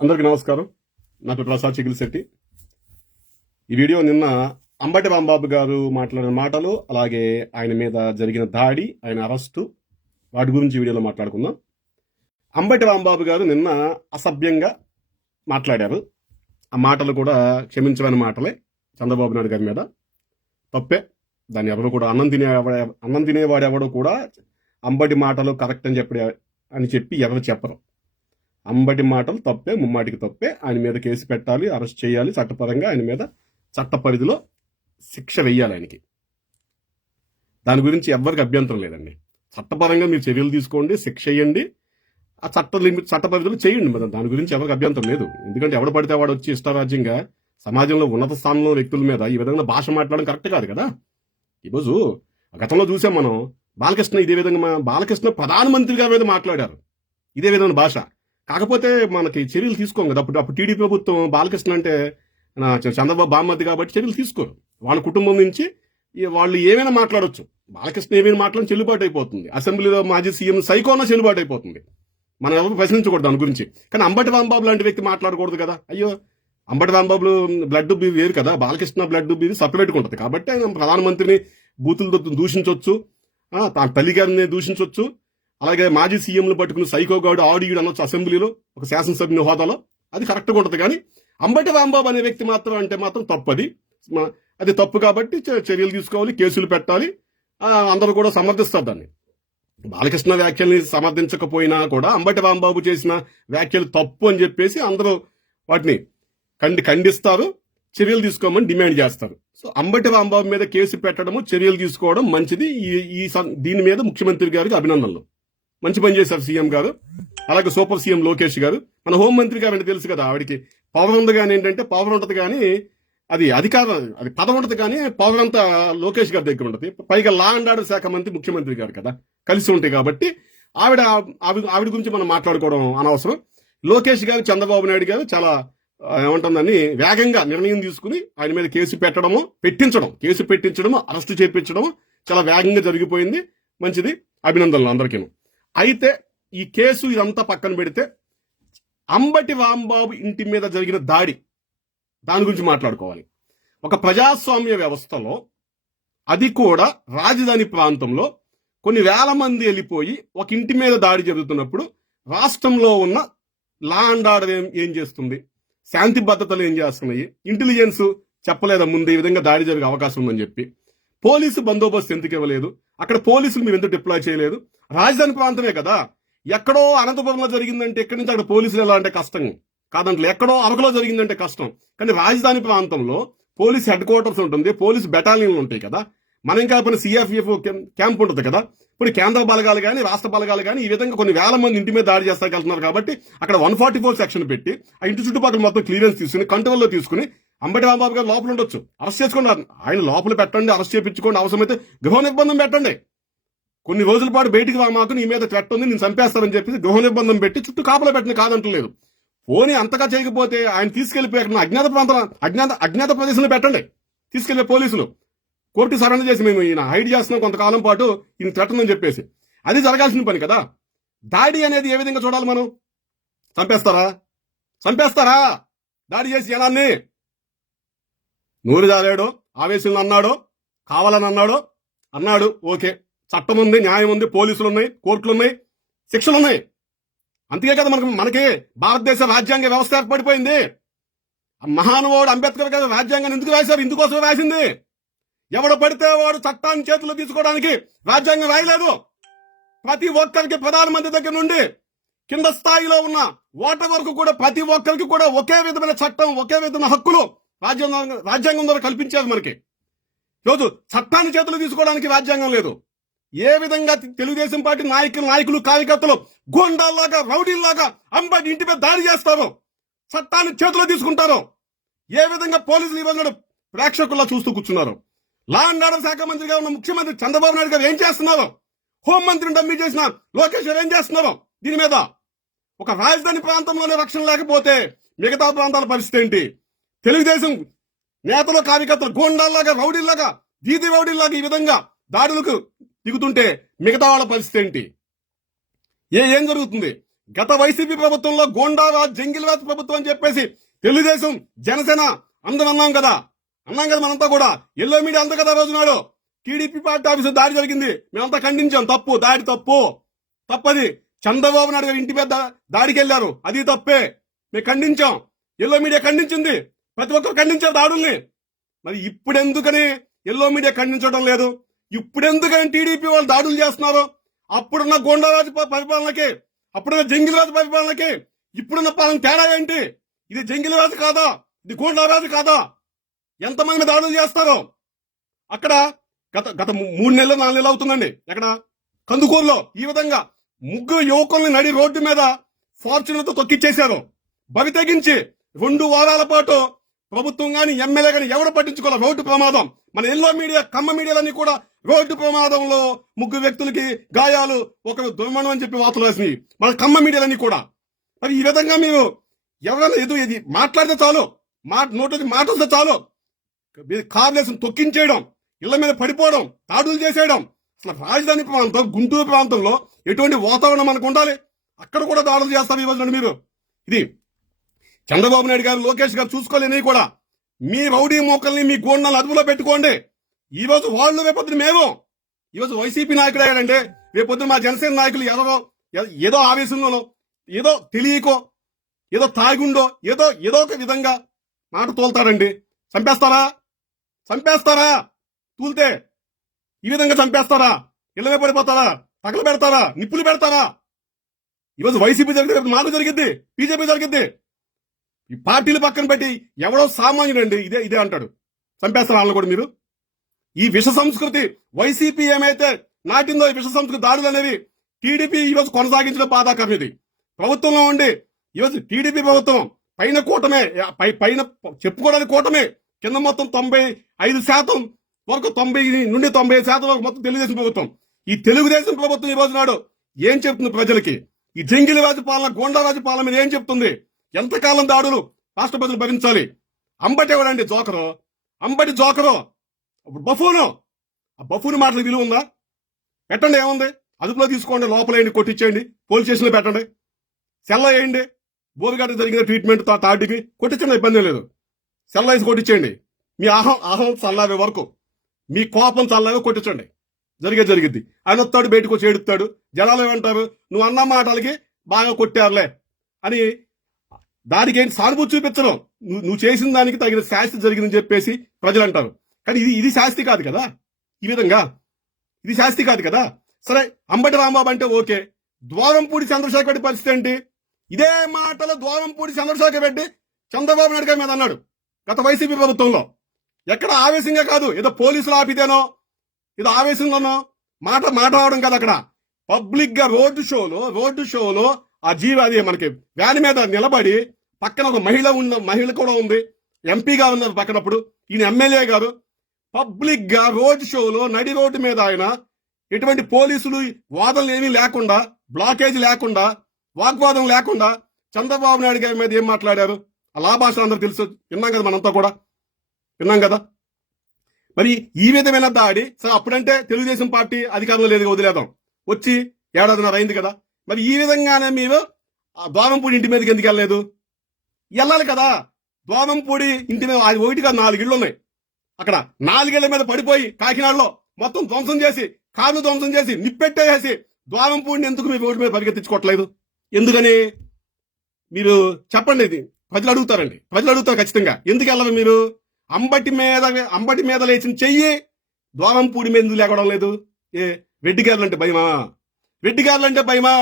అందరికీ నమస్కారం. నా పేరు ప్రసాద్ చిగిలిశెట్టి. ఈ వీడియో నిన్న అంబటి రాంబాబు గారు మాట్లాడిన మాటలు, అలాగే ఆయన మీద జరిగిన దాడి, ఆయన అరెస్టు, వాటి గురించి వీడియోలో మాట్లాడుకుందాం. అంబటి రాంబాబు గారు నిన్న అసభ్యంగా మాట్లాడారు. ఆ మాటలు కూడా క్షమించలేని మాటలే. చంద్రబాబు నాయుడు గారి మీద తప్పే. దాన్ని ఎవరు కూడా అన్నం తినేవాడు ఎవడు కూడా అంబటి మాటలు కరెక్ట్ అని చెప్పి ఎవరు చెప్పరు. అంబటి మాటలు తప్పే, ముమ్మాటికి తప్పే. ఆయన మీద కేసు పెట్టాలి, అరెస్ట్ చేయాలి, చట్టపరంగా ఆయన మీద చట్ట పరిధిలో శిక్ష వెయ్యాలి ఆయనకి. దాని గురించి ఎవరికి అభ్యంతరం లేదండి. చట్టపరంగా మీరు చర్యలు తీసుకోండి, శిక్ష వేయండి, ఆ చట్ట పరిధిలో చేయండి. మరి దాని గురించి ఎవరికి అభ్యంతరం లేదు. ఎందుకంటే ఎవడు పడితే వాడు వచ్చి ఇష్టారాజ్యంగా సమాజంలో ఉన్నత స్థానంలో వ్యక్తుల మీద ఈ విధంగా భాష మాట్లాడడం కరెక్ట్ కాదు కదా. ఈరోజు గతంలో చూసాం మనం, బాలకృష్ణ ఇదే విధంగా బాలకృష్ణ ప్రధానమంత్రి గారి మీద మాట్లాడారు ఇదే విధమైన భాష. కాకపోతే మనకి చర్యలు తీసుకోం కదా. అప్పుడు టీడీపీ ప్రభుత్వం బాలకృష్ణ అంటే చంద్రబాబు బామ్మది కాబట్టి చర్యలు తీసుకోరు. వాళ్ళ కుటుంబం నుంచి వాళ్ళు ఏమైనా మాట్లాడొచ్చు. బాలకృష్ణ ఏమైనా మాట్లాడిన చెల్లుబాటు అయిపోతుంది. అసెంబ్లీలో మాజీ సీఎం సైకోనా చెల్లుబాటు అయిపోతుంది. మనం ఎవరు ప్రశ్నించకూడదు దాని గురించి. కానీ అంబటి రాంబాబు లాంటి వ్యక్తి మాట్లాడకూడదు కదా. అయ్యో, అంబటి రాంబాబు బ్లడ్ బీ వేరు కదా, బాలకృష్ణ బ్లడ్ బీ సపరేట్గా ఉంటుంది. కాబట్టి ఆయన ప్రధానమంత్రిని బూతులతో దూషించవచ్చు, తన తల్లి గారిని దూషించవచ్చు, అలాగే మాజీ సీఎంలు పట్టుకుని సైకోగాడు ఆడియుడు అనొచ్చు అసెంబ్లీలో ఒక శాసనసభ్యుని హోదాలో. అది కరెక్ట్గా ఉంటుంది. కానీ అంబటి రాంబాబు అనే వ్యక్తి మాత్రం తప్పది. అది తప్పు కాబట్టి చర్యలు తీసుకోవాలి, కేసులు పెట్టాలి. అందరూ కూడా సమర్థిస్తారు దాన్ని. బాలకృష్ణ వ్యాఖ్యల్ని సమర్థించకపోయినా కూడా అంబటి రాంబాబు చేసిన వ్యాఖ్యలు తప్పు అని చెప్పేసి అందరూ వాటిని ఖండిస్తారు, చర్యలు తీసుకోమని డిమాండ్ చేస్తారు. సో అంబటి రాంబాబు మీద కేసు పెట్టడము, చర్యలు తీసుకోవడం మంచిది. దీని మీద ముఖ్యమంత్రి గారికి అభినందనలు. మంచి పని చేశారు సీఎం గారు. అలాగే సూపర్ సీఎం లోకేష్ గారు. మన హోంమంత్రి గారు అంటే తెలుసు కదా, ఆవిడికి పవర్ ఉంది. కానీ ఏంటంటే పవర్ ఉంటుంది కానీ అది పదం ఉంటుంది కానీ పవర్ అంతా లోకేష్ గారి దగ్గర ఉంటుంది. పైగా లా అండ్ ఆర్డర్ శాఖ మంత్రి ముఖ్యమంత్రి గారు కదా, కలిసి ఉంటాయి. కాబట్టి ఆవిడ గురించి మనం మాట్లాడుకోవడం అనవసరం. లోకేష్ గారు, చంద్రబాబు నాయుడు గారు చాలా ఏమంటుందని వేగంగా నిర్ణయం తీసుకుని ఆయన మీద కేసు పెట్టించడము, అరెస్టు చేయించడము చాలా వేగంగా జరిగిపోయింది. మంచిది, అభినందనలు అందరికీ. అయితే ఈ కేసు ఇదంతా పక్కన పెడితే అంబటి రాంబాబు ఇంటి మీద జరిగిన దాని గురించి మాట్లాడుకోవాలి. ఒక ప్రజాస్వామ్య వ్యవస్థలో, అది కూడా రాజధాని ప్రాంతంలో కొన్ని వేల మంది వెళ్ళిపోయి ఒక ఇంటి మీద దాడి జరుగుతున్నప్పుడు రాష్ట్రంలో ఉన్న లా అండ్ ఆర్డర్ ఏం చేస్తుంది, శాంతి భద్రతలు ఏం చేస్తున్నాయి, ఇంటెలిజెన్స్ చెప్పలేదా ముందు ఈ విధంగా దాడి జరిగే అవకాశం ఉందని చెప్పి, పోలీసు బందోబస్తు ఎందుకు ఇవ్వలేదు, అక్కడ పోలీసులు మీరు ఎందుకు డిప్లాయ్ చేయలేదు? రాజధాని ప్రాంతమే కదా. ఎక్కడో అనంతపురంలో జరిగిందంటే ఎక్కడి నుంచి అక్కడ పోలీసులు ఎలా అంటే కష్టం కాదంటే, ఎక్కడో అరకులో జరిగిందంటే కష్టం. కానీ రాజధాని ప్రాంతంలో పోలీస్ హెడ్ క్వార్టర్స్ ఉంటుంది, పోలీస్ బెటాలియన్లు ఉంటాయి కదా. మనం ఇంకా కొన్ని సిఆర్పిఎఫ్ క్యాంప్ ఉంటుంది కదా. ఇప్పుడు కేంద్ర బలగాలు కానీ రాష్ట్ర బలగాలు కానీ ఈ విధంగా కొన్ని వేల మంది ఇంటి మీద దాడి చేస్తాకి వెళ్తున్నారు. కాబట్టి అక్కడ 144 సెక్షన్ పెట్టి ఆ ఇంటి చుట్టుపక్కల మొత్తం క్లియరెన్స్ తీసుకుని కంట్రోల్లో తీసుకుని అంబటి రాంబాబు గారు లోపల ఉండొచ్చు, అరెస్ట్ చేసుకోండి, ఆయన లోపల పెట్టండి, అరెస్ట్ చేయించుకోండి, అవసరమైతే గృహ నిర్బంధం పెట్టండి. కొన్ని రోజుల పాటు బయటికి మాకు నీ మీద థ్రెట్ ఉంది, నేను చంపేస్తానని చెప్పి గృహ నిర్బంధం పెట్టి చుట్టూ కాపలా పెట్టిన కాదంటలేదు. పోనీ అంతగా చేయకపోతే ఆయన తీసుకెళ్లిపోయి అజ్ఞాత ప్రదేశంలో పెట్టండి. తీసుకెళ్లే పోలీసులు కోర్టు సరెండర్ చేసి మేము ఈయన హైడ్ చేస్తున్నాం కొంతకాలం పాటు, ఈయన థ్రెట్ ఉందని చెప్పేసి. అది జరగాల్సిన పని కదా. దాడి అనేది ఏ విధంగా చూడాలి మనం? చంపేస్తారా దాడి చేసి జనాన్ని? నూరు జాలాడో, ఆవేశంలో కావాలని అన్నాడు, ఓకే. చట్టం ఉంది, న్యాయం ఉంది, పోలీసులు ఉన్నాయి, కోర్టులు ఉన్నాయి, శిక్షలు ఉన్నాయి. అంతే కదా మనకి భారతదేశ రాజ్యాంగ వ్యవస్థ ఏర్పడిపోయింది. మహానుభావుడు అంబేద్కర్ గారు రాజ్యాంగాన్ని ఎందుకు రాశారు? ఇందుకోసం రాసింది. ఎవడు పడితే వాడు చట్టాన్ని చేతుల్లో తీసుకోవడానికి రాజ్యాంగం రాయలేదు. ప్రతి ఒక్కరికి ప్రధానమంత్రి దగ్గర నుండి కింద స్థాయిలో ఉన్న ఓటర్ వరకు కూడా ప్రతి ఒక్కరికి కూడా ఒకే విధమైన చట్టం, ఒకే విధమైన హక్కులు రాజ్యాంగం ద్వారా కల్పించారు మనకి. రోజు చట్టాన్ని చేతులు తీసుకోవడానికి రాజ్యాంగం లేదు. ఏ విధంగా తెలుగుదేశం పార్టీ నాయకులు కార్యకర్తలు గోండాల్లాగా, రౌడీల్లాగా అంబటి ఇంటి మీద దాడి చేస్తారో, చట్టాన్ని చేతిలో తీసుకుంటారో, ఏ విధంగా పోలీసులు ఈరోజు ప్రేక్షకుల్లా చూస్తూ కూర్చున్నారు. లా అండ్ ఆర్డర్ శాఖ మంత్రిగా ఉన్న ముఖ్యమంత్రి చంద్రబాబు నాయుడు గారు ఏం చేస్తున్నారు? హోంమంత్రిని డమ్మీ చేసిన లోకేష్ గారు ఏం చేస్తున్నారు? దీని మీద ఒక రాజధాని ప్రాంతంలోనే రక్షణ లేకపోతే మిగతా ప్రాంతాల పరిస్థితి ఏంటి? తెలుగుదేశం నేతలు కార్యకర్తలు గోండాల్లాగా, రౌడీల్లాగా, వీధి రౌడీల్లాగా ఈ విధంగా దాడులకు దిగుతుంటే మిగతా వాళ్ళ పరిస్థితి ఏంటి? ఏం జరుగుతుంది? గత వైసీపీ ప్రభుత్వంలో గోండారాజ్ జంగిల్రాజ్ ప్రభుత్వం అని చెప్పేసి తెలుగుదేశం జనసేన అందరం అన్నాం కదా మనంతా కూడా ఎల్లో మీడియా అంతా కదా రోజు నాడు టీడీపీ పార్టీ ఆఫీసు దాడి జరిగింది, మేమంతా ఖండించాం. దాడి తప్పది. చంద్రబాబు నాయుడు గారు ఇంటి మీద దాడికి వెళ్లారు, అది తప్పే, మేము ఖండించాం. ఎల్లో మీడియా ఖండించింది, ప్రతి ఒక్కరు ఖండించారు దాడుల్ని. మరి ఇప్పుడెందుకని ఎల్లో మీడియా ఖండించడం లేదు? ఇప్పుడెందుకని టీడీపీ వాళ్ళు దాడులు చేస్తున్నారు? అప్పుడున్న గోండారాజు పరిపాలనకి, అప్పుడున్న జంగిల్రాజు పరిపాలనకి ఇప్పుడున్న పాలన తేడా ఏంటి? ఇది జంగిల్రాజు కాదా? ఇది గోండారాజు కాదా? ఎంతమంది దాడులు చేస్తారు? అక్కడ గత 3 నెలలు 4 నెలలు అవుతుందండి. ఎక్కడ కందుకూరులో ఈ విధంగా 3 యువకుల్ని నడి రోడ్డు మీద ఫార్చునర్తో తొక్కిచ్చేశారు. బవి తెగించి 2 వారాల పాటు ప్రభుత్వం గాని ఎమ్మెల్యే గాని ఎవరు పట్టించుకోవాలి. రోడ్డు ప్రమాదం. మన ఎల్లో మీడియా కమ్మ మీడియాలన్నీ కూడా రోడ్డు ప్రమాదంలో 3 వ్యక్తులకి గాయాలు, ఒకరు దుర్మరణం అని చెప్పి వార్తలు రాసినాయి మన కమ్మ మీడియాలన్నీ కూడా. మరి ఈ విధంగా మేము ఎవరైనా ఇది మాట్లాడితే చాలు, నోటి మాట వస్తే చాలు కార్లేసం తొక్కించేయడం, ఇళ్ల మీద పడిపోవడం, దాడులు చేసేయడం. అసలు రాజధాని ప్రాంతం గుంటూరు ప్రాంతంలో ఎటువంటి వాతావరణం మనకు ఉండాలి? అక్కడ కూడా దాడులు చేస్తారు ఈ రోజు మీరు. ఇది చంద్రబాబు నాయుడు గారు, లోకేష్ గారు చూసుకోలేని కూడా మీ రౌడీ మోకల్ని, మీ గోండాలను అదుపులో పెట్టుకోండి. ఈ రోజు వాళ్ళు, రేపొద్దున మేము. ఈరోజు వైసీపీ నాయకుడు అయ్యాడంటే రేపొద్దున మా జనసేన నాయకులు ఏదో ఆవేశంలోనో, ఏదో తెలియకో, ఏదో తాగుండో, ఏదో ఒక విధంగా మాట తోలుతారండి. చంపేస్తారా? తూలితే ఈ విధంగా చంపేస్తారా? ఇళ్ళమే పడిపోతారా? తగలు పెడతారా? నిప్పులు పెడతారా? ఈరోజు వైసీపీ జరిగితే మాకు జరిగిద్ది, బీజేపీ జరిగిద్ది. ఈ పార్టీలు పక్కన పెట్టి ఎవడో సామాన్యుడండి ఇదే అంటాడు. చంపేస్తారా వాళ్ళని కూడా మీరు? ఈ విష సంస్కృతి వైసీపీ ఏమైతే నాటిందో, ఈ విష సంస్కృతి దాడులు అనేవి టీడీపీ ఈరోజు కొనసాగించడం బాధాకరం. ఇది ప్రభుత్వంలో ఉండి ఈరోజు టీడీపీ ప్రభుత్వం పైన కూటమే, పైన చెప్పుకోవడానికి కూటమే, కింద మొత్తం 95% వరకు, 90 నుండి 95% వరకు మొత్తం తెలుగుదేశం ప్రభుత్వం. ఈ తెలుగుదేశం ప్రభుత్వం ఈ రోజు నాడు ఏం చెప్తుంది ప్రజలకి? ఈ జంగిలిరాజు పాలన, గోండారాజు పాలన మీద ఏం చెప్తుంది? ఎంతకాలం దాడులు రాష్ట్ర ప్రజలు భరించాలి? అంబటి ఎవడండి? Ambati joker, buffoon. ఆ బఫూను మాటలకు విలువ ఉందా? పెట్టండి, ఏముంది? అదుపులో తీసుకోండి, లోపలేయండి, కొట్టించేయండి, పోలీస్ స్టేషన్లో పెట్టండి, సెల్ల వేయండి. బోరుగడ్డ జరిగిన ట్రీట్మెంట్ తాటికి కొట్టించండి, ఇబ్బంది లేదు. సెల్ల వేసి కొట్టించేయండి. మీ అహం చల్లావే వరకు, మీ కోపం చల్లావే కొట్టించండి. జరిగిద్ది. ఆయన వస్తాడు, బయటకు వచ్చి ఏడుస్తాడు. జనాలు ఏమంటారు? నువ్వు అన్న మాటలకి బాగా కొట్టారులే అని. దానికి ఏంటి సానుభూతి చూపించడం? నువ్వు చేసిన దానికి తగిన శాస్తి జరిగిందని చెప్పేసి ప్రజలు అంటారు. కానీ ఇది శాస్తి కాదు కదా. ఈ విధంగా ఇది శాస్తి కాదు కదా. సరే, అంబటి రాంబాబు అంటే ఓకే. ద్వారంపూడి చంద్రశేఖర్ రెడ్డి పరిస్థితి ఏంటి? ఇదే మాటలో ద్వారంపూడి చంద్రశేఖర్ రెడ్డి చంద్రబాబు నాయుడు గారి మీద అన్నాడు గత వైసీపీ ప్రభుత్వంలో. ఎక్కడ ఆవేశంగా కాదు, ఏదో పోలీసులు ఆపితేనో, ఏదో ఆవేశంలోనో మాట్లాడడం కాదు. అక్కడ పబ్లిక్ గా రోడ్డు షోలో ఆ అది మనకి వ్యాన్ మీద నిలబడి, పక్కన ఒక మహిళ కూడా ఉంది, ఎంపీ గారు ఉన్నారు పక్కనప్పుడు, ఈయన ఎమ్మెల్యే గారు. పబ్లిక్ గా రోడ్ షోలో నడి రోడ్డు మీద ఆయన ఎటువంటి పోలీసులు వాదనలు ఏమీ లేకుండా, బ్లాకేజ్ లేకుండా, వాగ్వాదం లేకుండా చంద్రబాబు నాయుడు గారి మీద ఏం మాట్లాడారు? ఆ లాభాషలు అందరూ తెలుసు, విన్నాం కదా, మనంతా కూడా విన్నాం కదా. మరి ఈ విధమైన దాడి సరే అప్పుడంటే తెలుగుదేశం పార్టీ అధికారంలో లేదు, వదిలేదాం, వచ్చి 1.5 ఏడాది అయింది కదా. మరి ఈ విధంగానే మీరు ద్వారంపూడి ఇంటి మీదకి ఎందుకు వెళ్ళలేదు? వెళ్ళాలి కదా. ద్వారంపూడి ఇంటి మీద 1 కాదు 4 ఇళ్ళు ఉన్నాయి. అక్కడ 4 ఇళ్ల మీద పడిపోయి కాకినాడలో మొత్తం ధ్వంసం చేసి, కారును ధ్వంసం చేసి, నిప్పెట్టేసి ద్వారంపూడిని ఎందుకు మీ రోడ్డు మీద పరిగెత్తించుకోవట్లేదు? ఎందుకని మీరు చెప్పండి. ఇది ప్రజలు అడుగుతారు ఖచ్చితంగా. ఎందుకు వెళ్ళరు మీరు? అంబటి మీద లేచిన చెయ్యి ద్వారంపూడి మీద ఎందుకు లేకడం లేదు? రెడ్డిగారులు అంటే భయమా?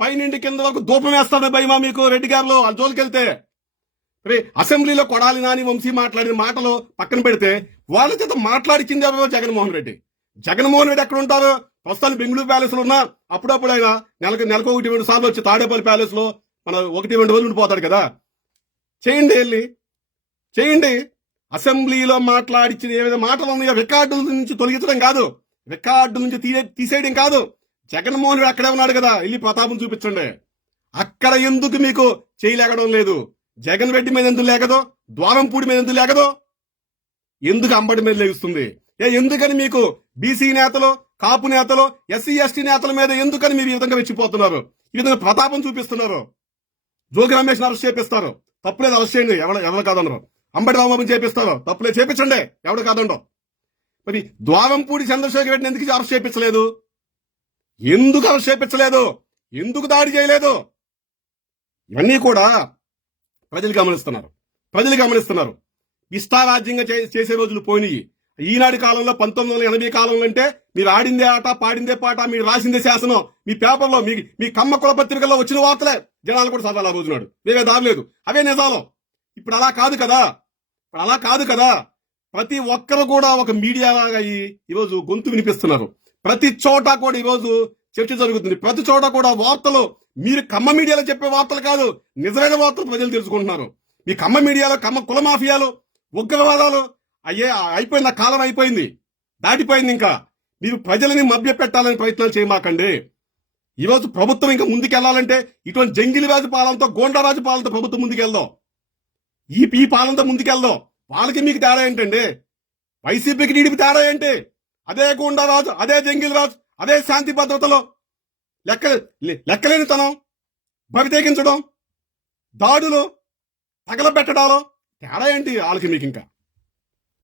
పైనుండి కింద వరకు ధూపం వేస్తాడే భయమా మీకు? రెడ్డిగారులు వాళ్ళ జోలికెళ్తే అసెంబ్లీలో కొడాలి నాని వంశీ మాట్లాడిన మాటలు పక్కన పెడితే వాళ్ళ చేత మాట్లాడిచింది ఎవరో జగన్మోహన్ రెడ్డి ఎక్కడ ఉంటారు? ప్రస్తుతానికి బెంగళూరు ప్యాలెస్ లో ఉన్నా, అప్పుడప్పుడు ఆయన నెలకు 1-2 సార్లు వచ్చి తాడేపల్లి ప్యాలెస్ లో మన 1-2 రోజులు ఉండిపోతాడు కదా. చేయండి. అసెంబ్లీలో మాట్లాడించిన ఏదైనా మాటలు ఉన్నాయో రికార్డు నుంచి తొలగించడం కాదు, రికార్డు నుంచి తీసేయడం కాదు. జగన్మోహన్ రెడ్డి అక్కడే ఉన్నాడు కదా, వెళ్ళి ప్రతాపం చూపించండి. అక్కడ ఎందుకు మీకు చేయలేకడం లేదు? జగన్ రెడ్డి మీద ఎందుకు లేకదో? ద్వారంపూడి మీద ఎందుకు లేకదో? ఎందుకు అంబటి మీద లేస్తుంది? ఎందుకని మీకు బీసీ నేతలు, కాపు నేతలు, ఎస్సీ ఎస్టీ నేతల మీద ఎందుకని మీరు ఈ విధంగా రెచ్చిపోతున్నారు? ఈ విధంగా ప్రతాపం చూపిస్తున్నారు. జోగి రమేష్ అరెస్ట్ చేపిస్తారు, తప్పులేదు, అరెస్ట్ చేయండి, ఎవరు కాదన్నారు. అంబటి రాంబాబుని చేపిస్తారు, తప్పులేదు, చేపించండి, ఎవడు కాదండో. మరి ద్వారంపూడి చంద్రశేఖర్ రెడ్డిని ఎందుకు అరెస్ట్ చేపించలేదు? ఎందుకు అరెస్ట్ చేపించలేదు? ఎందుకు దాడి చేయలేదు? ఇవన్నీ కూడా ప్రజలు గమనిస్తున్నారు. ఇష్టారాజ్యంగా చేసే రోజులు పోయినాయి. ఈనాటి కాలంలో 1980 కాలంలో అంటే మీరు ఆడిందే ఆట, పాడిందే పాట, మీరు రాసిందే శాసనం, మీ పేపర్లో మీ కమ్మ కుల పత్రికల్లో వచ్చిన వార్తలే జనాలు కూడా చదవాలి ఆ రోజునాడు. వేరే దారి లేదు, అవే నిజాలు. ఇప్పుడు అలా కాదు కదా. ప్రతి ఒక్కరు కూడా ఒక మీడియా లాగా ఈరోజు గొంతు వినిపిస్తున్నారు. ప్రతి చోట కూడా ఈరోజు చర్చ జరుగుతుంది. ప్రతి చోట కూడా వార్తలు మీరు కమ్మ మీడియాలో చెప్పే వార్తలు కాదు, నిజమైన వార్తలు ప్రజలు తెలుసుకుంటున్నారు. మీ కమ్మ మీడియాలో కమ్మ కుల మాఫియాలు, ఉగ్రవాదాలు అయిపోయింది, ఆ కాలం అయిపోయింది, దాటిపోయింది. ఇంకా మీరు ప్రజలని మభ్య పెట్టాలని ప్రయత్నాలు చేయమాకండి. ఈరోజు ప్రభుత్వం ఇంకా ముందుకెళ్లాలంటే ఇటువంటి జంగిలిరాజు పాలనతో, గోండారాజు పాలనతో ప్రభుత్వం ముందుకెళ్దాం. ఈ పాలనతో ముందుకెళ్దాం. వాళ్ళకి మీకు తేడా ఏంటండి? వైసీపీకి టీడీపీ తేడా ఏంటి? అదే గోండారాజు, అదే జంగిలిరాజు, అదే శాంతి భద్రతలో లెక్కలేనితనం, బవితేకించడం, దాడులు, తగలబెట్టడాలు, తేడా ఏంటి వాళ్ళకి మీకు? ఇంకా